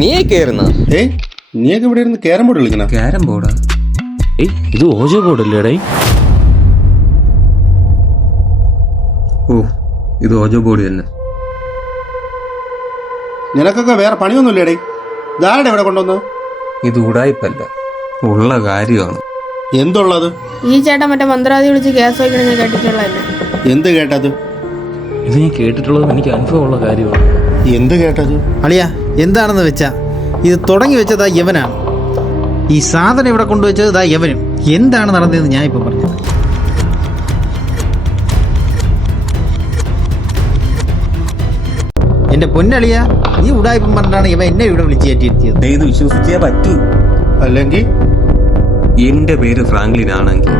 നീയേ കേറുന്ന? നീയൊക്കെ ഇവിടെ ഇരുന്ന് ക്യാരം ബോർഡ് കളിക്കണ? ക്യാരം ബോർഡാ? ഇത് ഓജോ ബോർഡ് അല്ലേടേ? ഓ, ഇത് ഓജോ ബോർഡ് തന്നെ. നിനക്കൊക്കെ വേറെ പണിയൊന്നുമില്ലേടേ? ഇതാരുടെ ഇവിടെ കൊണ്ടുവന്നു? ഇത് ഉടായിപ്പല്ല, ഉള്ള കാര്യമാണ്. എന്തുള്ളത്? ഈ ചേട്ടൻ മറ്റേ മന്ത്രവാദി വിളിച്ച് കേസ് വയ്ക്കണമെന്ന് കേട്ടിട്ടുള്ളതല്ലേ? എന്ത് കേട്ടത്? ഇത് ഞാൻ കേട്ടിട്ടുള്ളതും എനിക്ക് അനുഭവമുള്ള കാര്യമാണ്. എന്ത് കേട്ടത്? അളിയ എന്താണെന്ന് വെച്ചാ ഇത് തുടങ്ങി വെച്ചതാ യവനാണ്. ഈ സാധനം ഇവിടെ കൊണ്ടുവച്ചത് ഇതാ യവനും. എന്താണ് നടന്നതെന്ന് ഞാൻ ഇപ്പൊ പറഞ്ഞു. എന്റെ പൊന്നളിയ, ഈ ഉടായ്പം പറഞ്ഞാണ് ഇവ എന്നെ ഇവിടെ വിളിച്ച് കയറ്റിയിരുത്തിയത്. ഇത് വിശ്വസിച്ചേ പറ്റൂ. അല്ലെങ്കിൽ എന്റെ പേര് ഫ്രാങ്ക്ലിൻ ആണെങ്കിൽ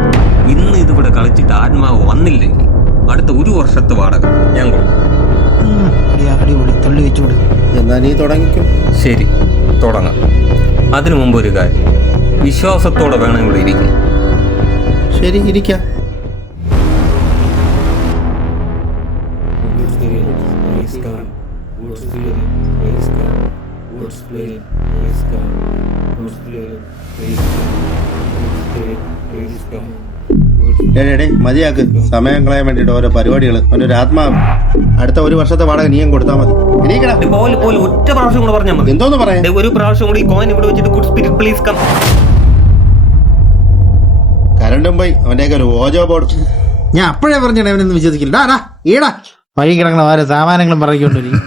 ഇന്ന് ഇതിവിടെ കളിച്ചിട്ട് ആത്മാവ് വന്നില്ലെങ്കിൽ അടുത്ത 1 വർഷത്തെ വാടക ഞാൻ കൊടുക്കും. അടിപൊളി, തള്ളി വെച്ചോട്. എന്നാ നീ തുടങ്ങിക്കും. ശരി, തുടങ്ങാം. അതിനു മുമ്പ് ഒരു കാര്യം, വിശ്വാസത്തോടെ വേണം ഇവിടെ ഇരിക്കാൻ. ശരി, ഇരിക്കാം. ഏടേ മതിയാക്ക്. സമയം കളയാൻ വേണ്ടിട്ട് ഓരോ പരിപാടികൾ. ഒരു ആത്മാവ്. അടുത്ത 1 വർഷത്തെ വാടക നീയും കൊടുത്താൽ മതി. എണീക്കടാ. ഒറ്റ പ്രാവശ്യം കൂടെ പറഞ്ഞാൽ മതി. എന്തോന്ന് പറയാ? ഒരു പ്രാവശ്യം കൂടി ഈ കോയിൻ ഇവിടെ വെച്ചിട്ട് ഗുഡ് സ്പിരിറ്റ് പ്ലീസ് കം. കരണ്ടും പോയി. അവന്റെയൊക്കെ ഒരു ഓജോ ബോർഡ്. ഞാൻ അപ്പോഴേ പറഞ്ഞാണ് അവനൊന്നും വിശ്വസിക്കില്ല. ഈടാ വഴി കിടക്കണ ഓരോ സാമാനങ്ങളും പറയിക്കൊണ്ടിരിക്കും.